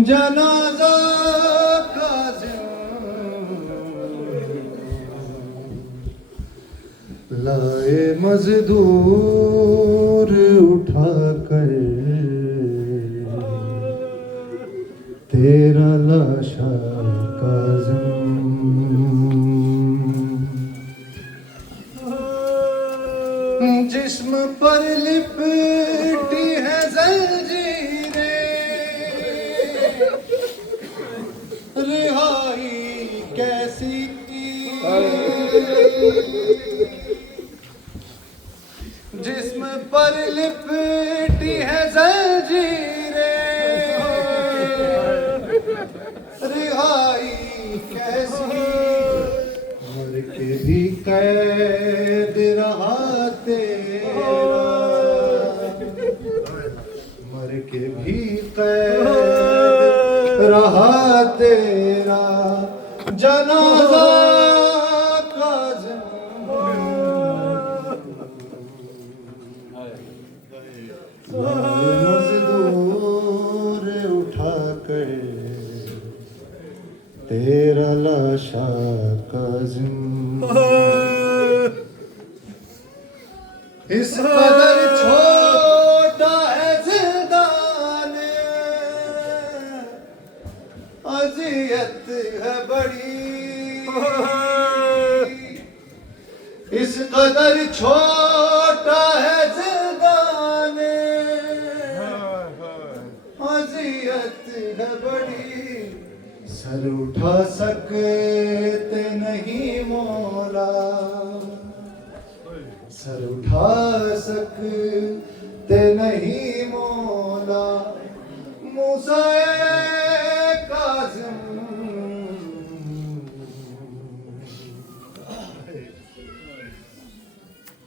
جنازہ کاظم لائے مزدور اٹھا کر تیرا لاشا کاظم جسم پر لپٹی ہے رہائی کیسی جسم پر لپٹی ہے زنجیریں رہائی کیسی مر کے بھی قید رہا تیرا مر کے بھی قید رہا تیرا جنازہ کاظم مزدور اٹھا کر تیرا لاشا کاظم اس قدر چھوٹا ہے زندان اذیت ہے بڑی اس قدر چھوٹا ہے زندان اذیت ہے بڑی سر اٹھا سکتے نہیں مولا سر اٹھا سکتے نہیں مولا موسیٰ کاظم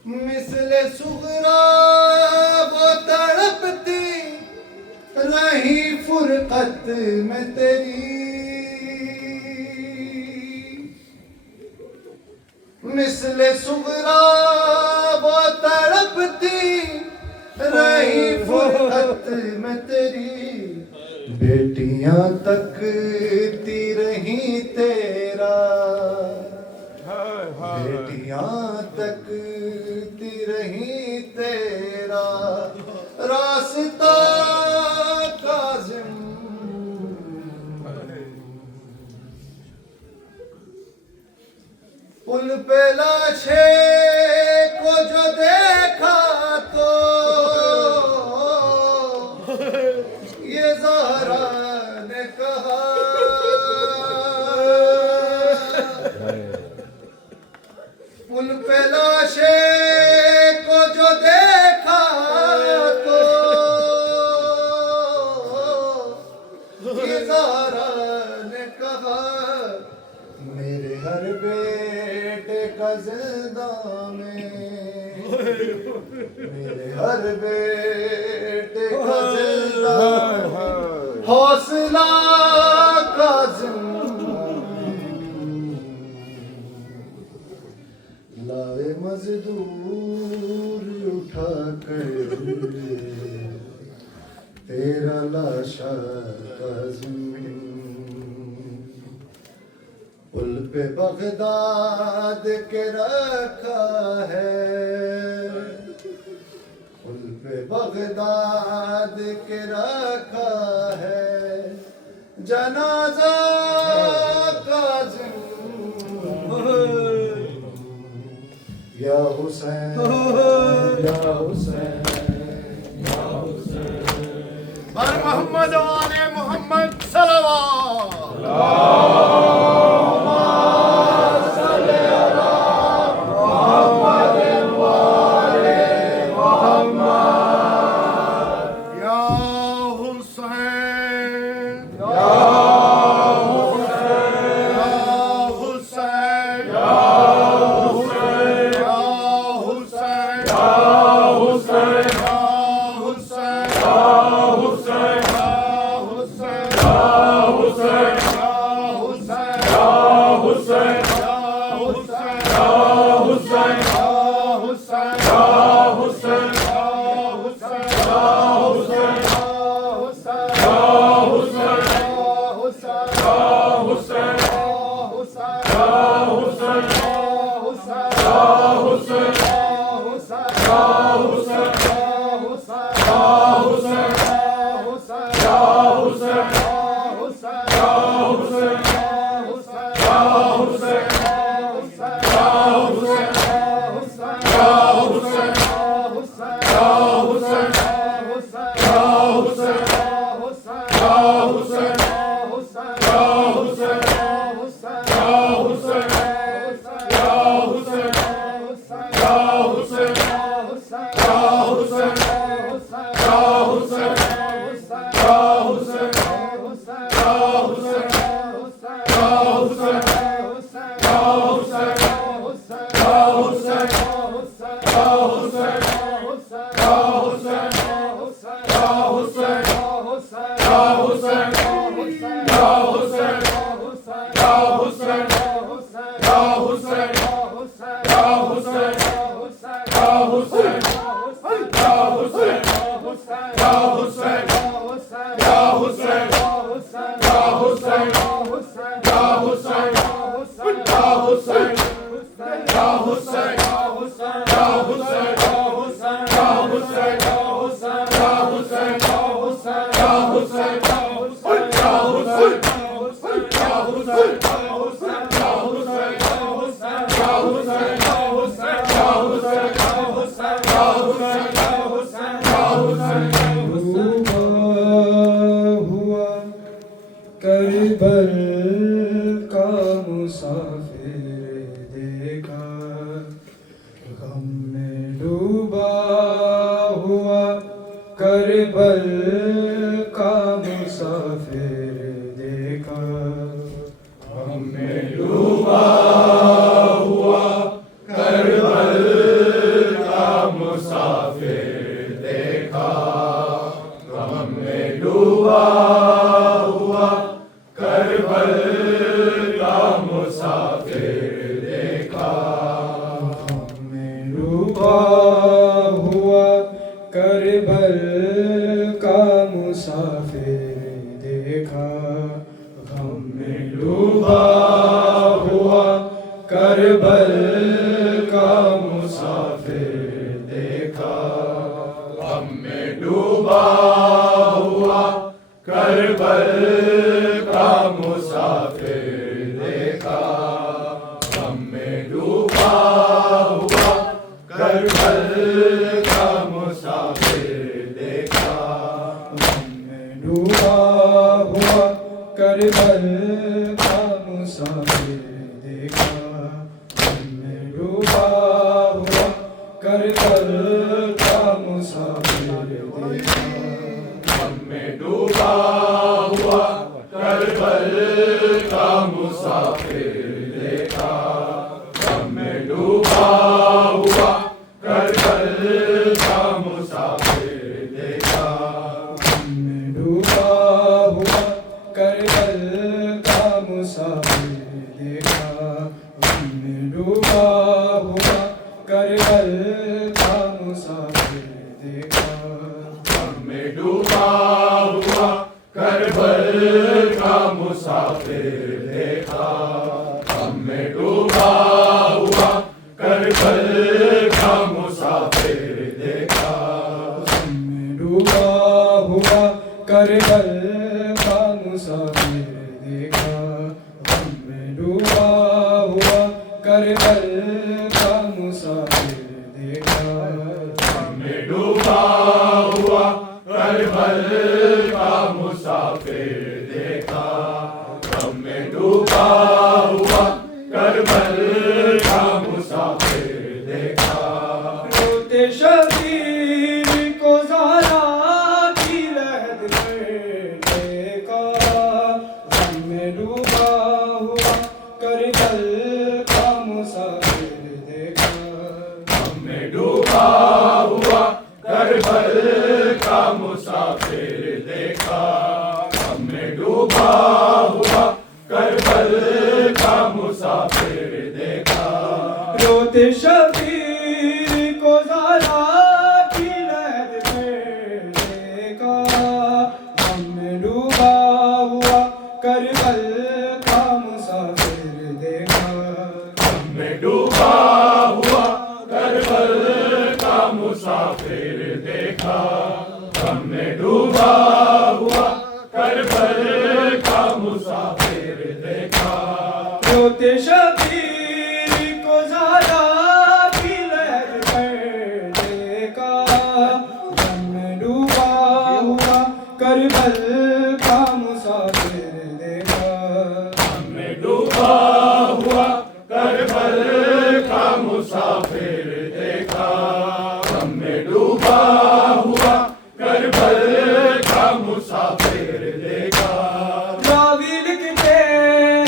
مثل صغرا وہ تڑپتی رہی فرقت میں تیری مثل صغرا وہ تڑپتی رہی فرقت میں تیری بیٹیاں تکتی رہیں تیرا بیٹیاں تکتی رہیں تیرا راستہ کاظم پل پہ لاشے کو جو دیکھا تو یہ زہرا نے کہا پل پہ لاشے کو جو دیکھا تو یہ زہرا نے کہا میرے ہر بیٹے کا زندہ میں میرے ہر بیٹے کا زندہ حوصلہ کاظم لائے مزدور اٹھا کر تیرا لاشا کاظم پل پہ بغداد کے رکھا ہے پل پہ بغداد کے رکھا ہے جنازہ کاظم یا حسین یا حسین یا حسین بر محمد و آل محمد صلوات کربل کا مسافر دیکھا، غم میں ڈوبا ہوا کربل کا مسافر دیکھا، غم میں ڈوبا ہوا کربل کا مسافر دیکھا، غم میں ڈوبا کربل کا مسافر دیکھا، غم میں ڈوبا ہوا کربل کا مسافر دیکھا، غم میں ڈوبا ہوا کربل کا مسافر دیکھا، غم میں ڈوبا ہوا کربل کا مسافر دیکھا، غم میں ڈوبا ہوا کربل کا مسافر دیکھا، غم میں ڈوبا ہوا کربل کا مسافر دیکھا، غم میں ڈوبا ہوا کربل کا مسافر دیکھا، غم میں ڈوبا ہوا کربل کا مسافر دیکھا، غم میں ڈوبا ہوا کربل کا مسافر دیکھا، غم میں ڈوبا ہوا کربل کا مسافر دیکھا، غم میں ڈوبا ہوا کربل کا مسافر دیکھا، غم میں ڈوبا ہوا کربل کا مسافر دیکھا، غم میں ڈوبا ہوا کربل کا مسافر دیکھا، غم میں ڈوبا ہوا کربل کا مسافر دیکھا، غم میں ڈوبا ہوا کربل کا مسافر دیکھا، غم میں ڈوبا ہوا کربل کا مسافر دیکھا، غم میں ڈوبا ہوا کربل کا مسافر دیکھا، روتے شبیر کو زہرا کی لہد پر دیکھا، غم میں ڈوبا ہوا کربل کا مسافر دیکھا، غم میں ڈوبا ہوا کربل کا مسافر دیکھا، غم میں ڈوبا ہوا کربل کا مسافر دیکھا، روتے شبیر کو زہرا کی لہد پر دیکھا، غم میں ڈوبا ہوا کربل کا مسافر دیکھا، غم میں ڈوبا ہوا کربل کا مسافر دیکھا، غم میں ڈوبا ہوا کربل کا مسافر دیکھا، روتے شبیر کو زہرا کی لہد پر دیکھا، غم میں ڈوبا ہوا کربل کا مسافر دیکھا، غم میں ڈوبا ہوا کربل کا مسافر دیکھا، غم میں ڈوبا ہوا کربل کا مسافر دیکھا، راوی لکھتے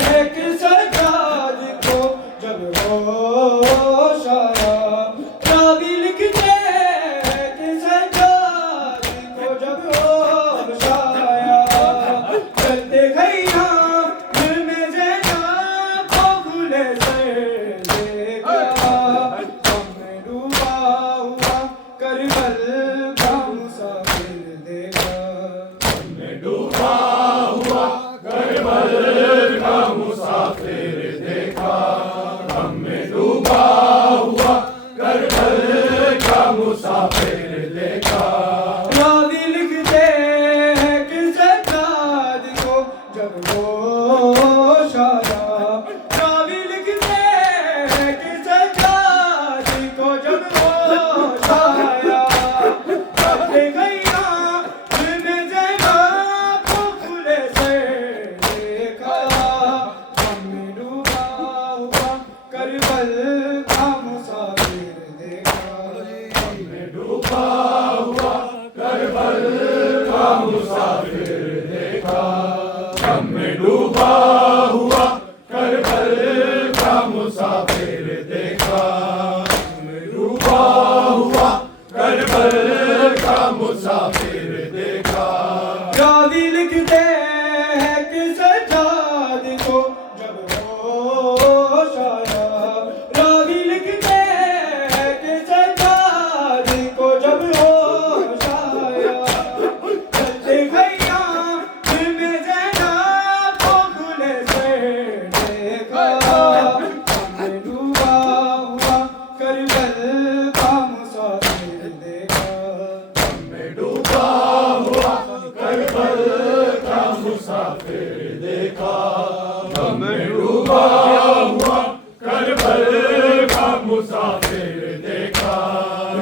ہیں کہ سجاد کو جب ہوش آیا، راوی لکھتے ہیں کہ سجاد کو جب ہوش آیا، ڈوبا ہوا کربل کا مسافر دیکھا ہم نے ڈوبا ہوا کربل کا مسافر دیکھا راوی لکھتے ہیں کہ سجاد کو جب ہوش آیا راوی لکھتے ہیں کہ سجاد کو جب ہوش آیا ہم نے ڈوبا ہوا کربل کا مسافر دیکھا ہم نے ڈوبا ہوا کربل کا مسافر دیکھا راوی لکھتے ہیں کہ سجاد کو جب ہوش آیا راوی لکھتے ہیں کہ سجاد کو جب ہوش آیا ہم نے ڈوبا ہوا کربل کا مسافر دیکھا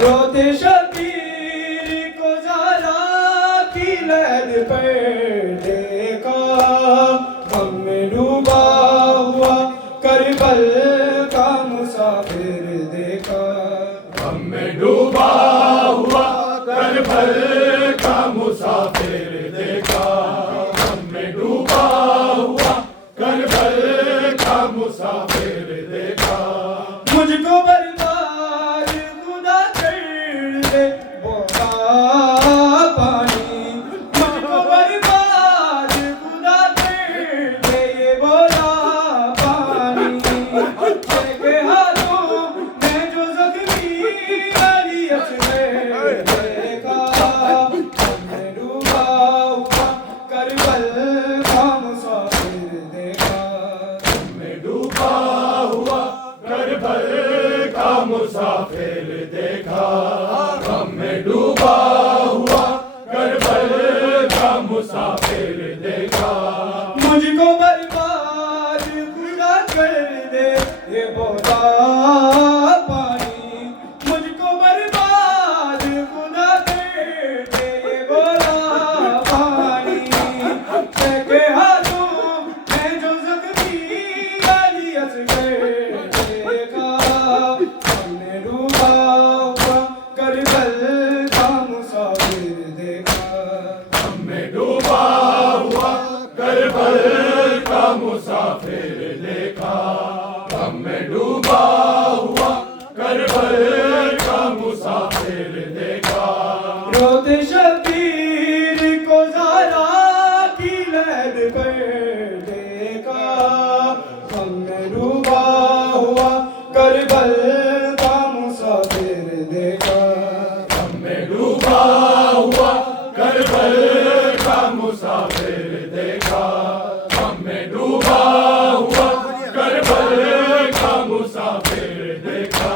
روتے شبیر کو زہرا کی لہر پر دیکھا ہم نے ڈوبا ہوا کربل کا مسافر دیکھا ہم نے ڈوبا ہوا کربل کا مسافر دیکھا ہم نے ڈوبا ہوا کربل کا مسافر دیکھا مجھ کو برباد خدا کر دے بولا پانی مجھ کو برباد خدا کر دے یہ بولا پانی کے ہاتھوں میں جو زخمی علی اصغر دیکھا ہم نے ڈوبا ہوا کربل کا مسافر دیکھا ہم نے ڈوبا ہوا کربل کا مسافر دیکھا ہم نے ڈوبا ہوا کربل کا مسافر دیکھا مجھ کو برباد خدا کر دے یہ بولا پانی مجھ کو برباد خدا کر دے یہ بولا پانی کے ہاتھوں میں جو زخمی علی اصغر دیکھا ہم نے ڈوبا ہوا کربل کا مسافر دیکھا ہم نے ڈوبا ہوا کربل کا مسافر دیکھا ہم نے ڈوبا ہوا کربل کا مسافر دیکھا روتے شبیر کو زہرا کی لہر پر دیکھا ہم نے ڈوبا ہوا کربل کا مسافر دیکھا ہم نے ڈوبا ہوا کربل کا مسافر دیکھا ہم نے ڈوبا ہوا کربل کا مسافر دیکھا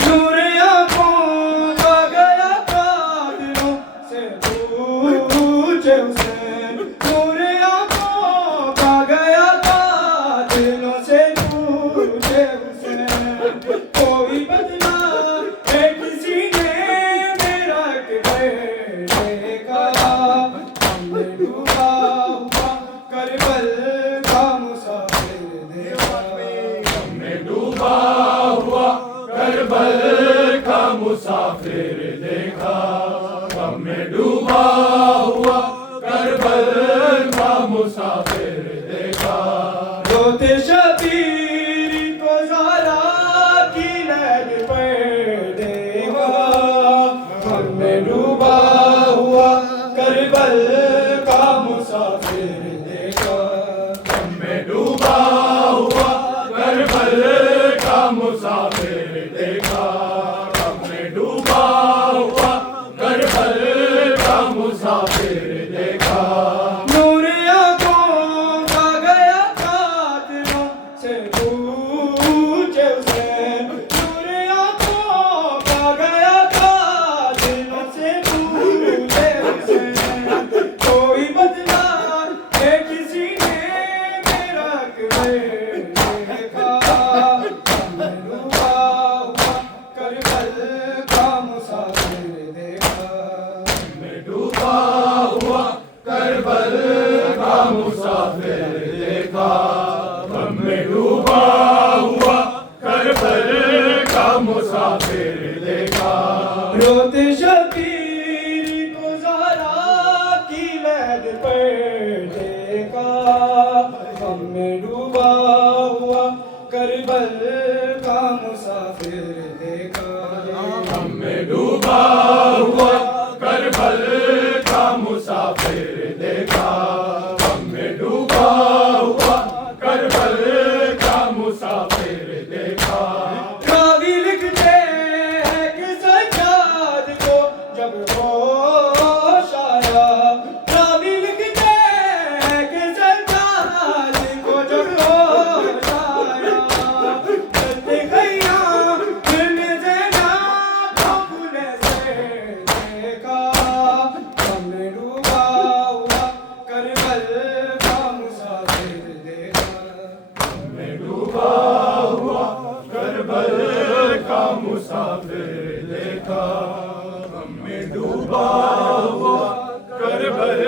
نور آنکھوں کا گیا قاتلوں سے پوچھے حسین نور آنکھوں کا گیا قاتلوں سے پوچھے حسین کوئی بدلا ہے کسی نے میرا کدھر دیکھا ہم نے ڈوبا ہوا کربل کا مسافر دیکھا ہم نے ڈوبا ہوا کربل کا مسافر دیکھا ہم نے ڈوبا ہوا کربل کا مسافر دیکھا روتے شبیر کو زہرا کی لہر پر دیکھا ہم نے ڈوبا ہوا کربل کا مسافر دیکھا ہم نے ڈوبا ہوا کربل کا مسافر دیکھا ہم نے ڈوبا ہوا کربل کا مسافر دیکھا مسافر دیکھا غم میں ڈوبا ہوا کربل کا مسافر دیکھا روتے شبیر کو زہرا کی مہد پر دیکھا غم میں ڈوبا ہوا کربل کا مسافر دیکھا غم میں ڈوبا ہوا کربل کا مسافر دیکھا غم میں ڈوبا ہوا کربل کا مسافر دیکھا راوی لکھتے ہیں کہ سجاد کو جب ہوش آیا راوی لکھتے ہیں کہ سجاد کو جب ہوش آیا جلد خیام دل زینب کو کھلے سے دیکھا غم میں ڈوبا ہوا کربل کا مسافر دیکھا میں ڈوبا ہوا کربل کا مسافر دیکھا غم میں ڈوبا ہوا کربل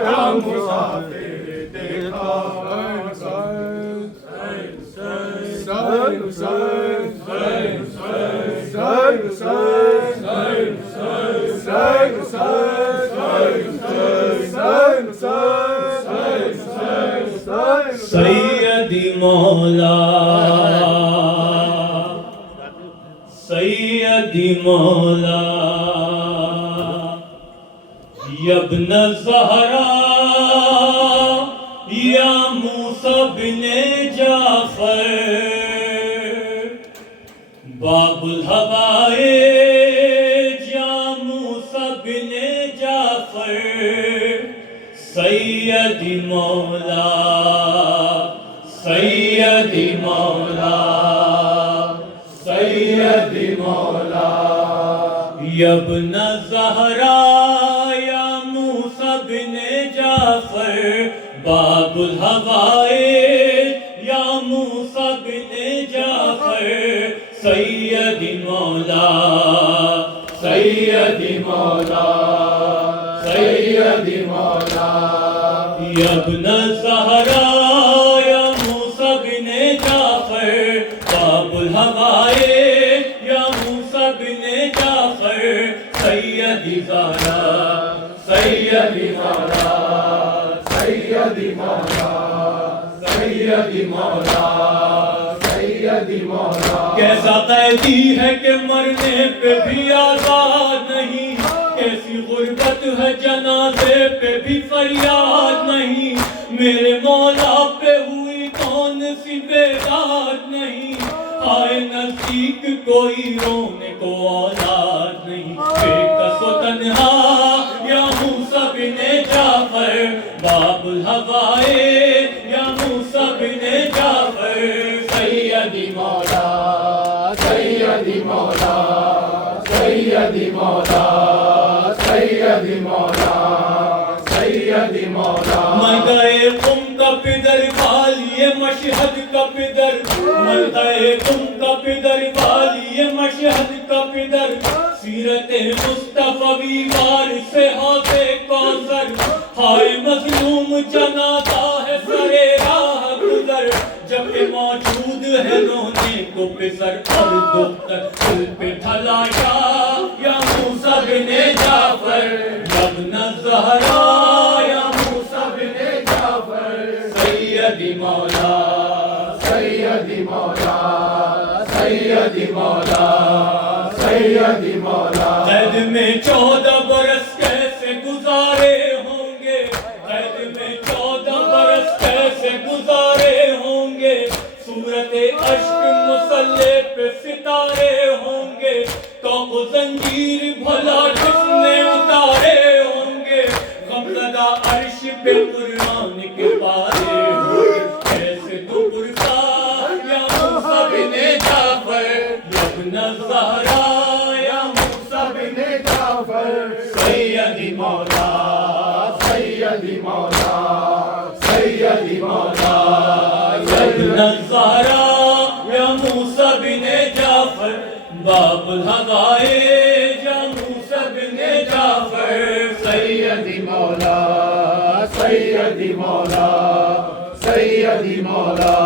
کا مسافر دیکھا سیدی مولا سیدی مولا یا ابن الزہرا یا موسیٰ بن جعفر باب الحوائج یا موسیٰ بن جعفر سیدی مولا سیدی مولا سیدی مولا یا ابن الزہرا یا موسیٰ بن جعفر باب الحوائج یا موسیٰ بن جعفر سیدی مولا سیدی مولا سیدی مولا یا ابن الزہرا یا موسیٰ بن جعفر باب الحوائج یا موسیٰ بن جعفر سیدی زہرا سیدی مولا سیدی مولا سیدی مولا سیدی مولا کیسا قیدی ہے کہ مرنے پہ بھی آزاد نہیں کیسی غربت ہے جنازے پہ بھی فریاد نہیں میرے مولا پہ ہوئی کون سی بیداد نہیں آئے نزدیک کوئی رونے کو اولاد نہیں بے کس و تنہا یا موسیٰ بن جعفر باب الحوائج یا موسیٰ بن جعفر سیدی مولا سیدی مولا سیدی مولا سیدی مولا سیدی مولا میں گئے تم کا پدر والی مشہد کا پدر میں گئے تم کا پدر والی مشہد کا پدر سیرت مصطفی وار سے ہوتے کوثر ہائے مظلوم جنازہ ہے سرے راہ گزر جب کہ موجود ہے رونے کو پسر اور دختر دل پہ ڈھلایا یا موسیٰ بن جعفر یا ابن الزہرا یا موسیٰ بن جعفر سیدی مولا سیدی مولا سیدی مولا سیدی مولا قید میں 14 برس کیسے گزارے ہوں گے قید میں 14 برس کیسے گزارے ہوں گے صورت اشک مسلح پہ ستارے ہوں گے توق و زنجیر بھلا کس نے اتارے ہوں گے غمزدہ عرش پہ قرآن کے پارے ہوں گے کیسے تو پرسا یا موسیٰ بن جعفر یا ابن الزہرا یا موسیٰ بن جعفر سیدی مولا سیدی مولا سیدی مولا یا ابن الزہرا یا موسیٰ بن جعفر باب الحوائج یا موسیٰ بن جعفر سیدی مولا سیدی سیدی مولا سیدی مولا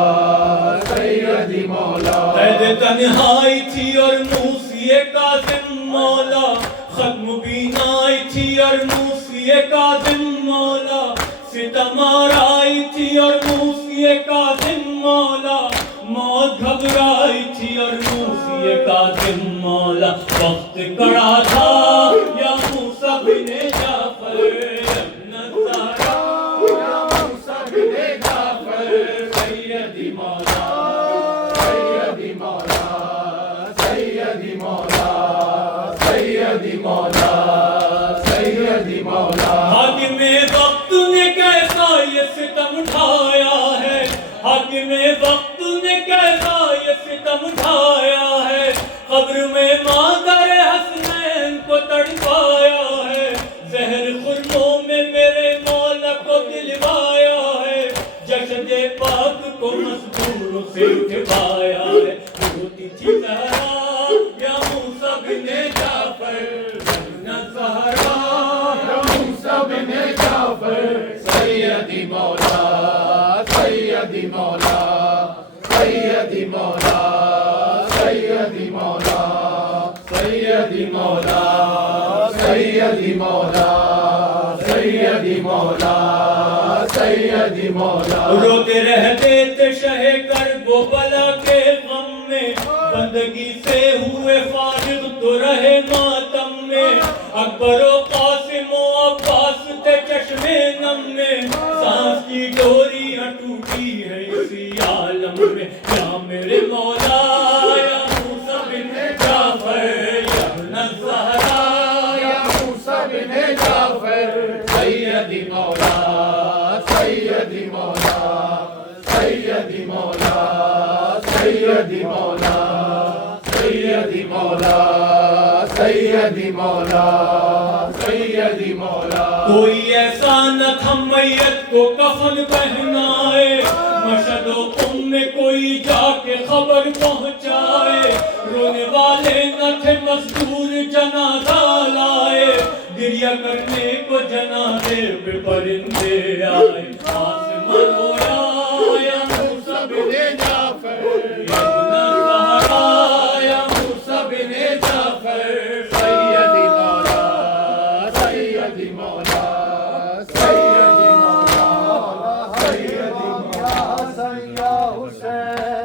سیدی مولا قید تنہائی تھی اور موسی کاظم مولا ختم بینائی تھی اور موسی کاظم مولا ستم آرائی تھی اور موسی کاظم مولا موت گھبرائی تھی اور موسی کاظم مولا وقت کڑا تھا یا موسیٰ بن جعفر نظارہ یا موسیٰ بن جعفر سیدی مولا سیدی مولا سیدی مولا سیدی مولا سیدی مولا حاکم وقت نے کیسا یہ ستم اٹھایا ہے حاکم وقت نے کیسا یہ ستم اٹھایا ہے قبر میں مادر حسنین کو تڑپایا ہے زہر خرموں میں میرے مولا کو دلوایا ہے جشن پاک کو مزدوروں سے اٹھوایا ہے روتی تھی زہرا یا موسیٰ بن جعفر زہرا یا موسیٰ بن جعفر سیدی مولا سیدی مولا سیدی مولا سیدی مولا سیدی مولا سیدی مولا سیدی مولا سیدی مولا روتے رہتے تھے شہ کرب و بلا کے غم میں بندگی سے ہوئے فارغ تو رہے ماتم میں اکبر و قاسم و عباس تھے چشم نم میں سانس کی ڈوریاں ٹوٹی ہے اسی عالم میں یا میرے مولا یا موسیٰ بن جعفر یا ابن الزہرا یا موسیٰ بن جعفر سیدی مولا سیدی مولا سیدی مولا سیدی مولا سیدی مولا سیدی مولا سیدی مولا کوئی ایسا نہ تھا میت کو کفن پہنائے مشہد و قم میں کوئی جا کے خبر پہنچائے رونے والے نہ تھے مزدور جنازہ لائے گریہ کرنے کو جنازے پہ پرندے آئے آسمان رویا یا موسیٰ بن جعفر یا ابن الزہرا یا موسیٰ بن جعفر سیدی مولا سیدی مولا سیدی مولا سیدی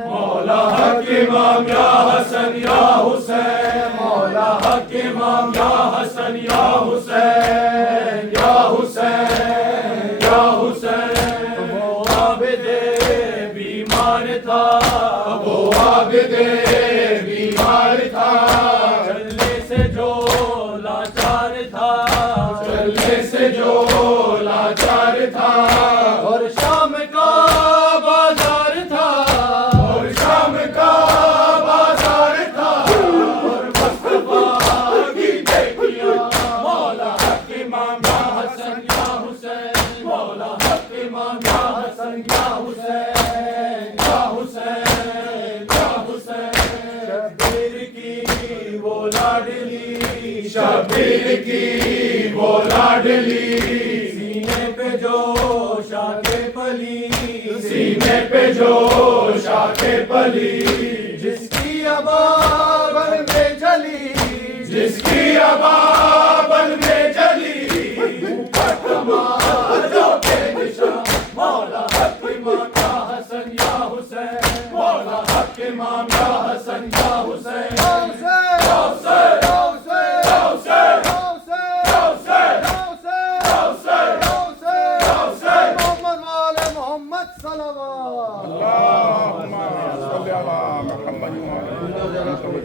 مولا حق امام یا حسن یا حسین مولا حق امام یا حسن یا حسین یا حسین یا حسین وہ عابد بیمار تھا وہ عابد بیمار تھا چلنے سے جو لاچار تھا چلنے سے جو لاچار تھا اور شام کا بازار تھا اور شام کا بازار تھا اور مصطفیٰ کی بیٹیاں مولا حق امام یا حسن یا حسین مولا حق امام یا حسن یا حسین یا حسین یا حسین شبیر کی وہ لاڈلی شبیر کی وہ لاڈلی سینے پہ جو شاخ پلی سینے پہ جو شاخ پلی جس کی ابابل میں جلی جس کی ابابل میں جلی اوپر کمار جو بے نشان مولا حق امام یا حسن یا حسین مولا حق امام یا حسن یا حسین اللهم صل على محمد وعلى آله وصحبه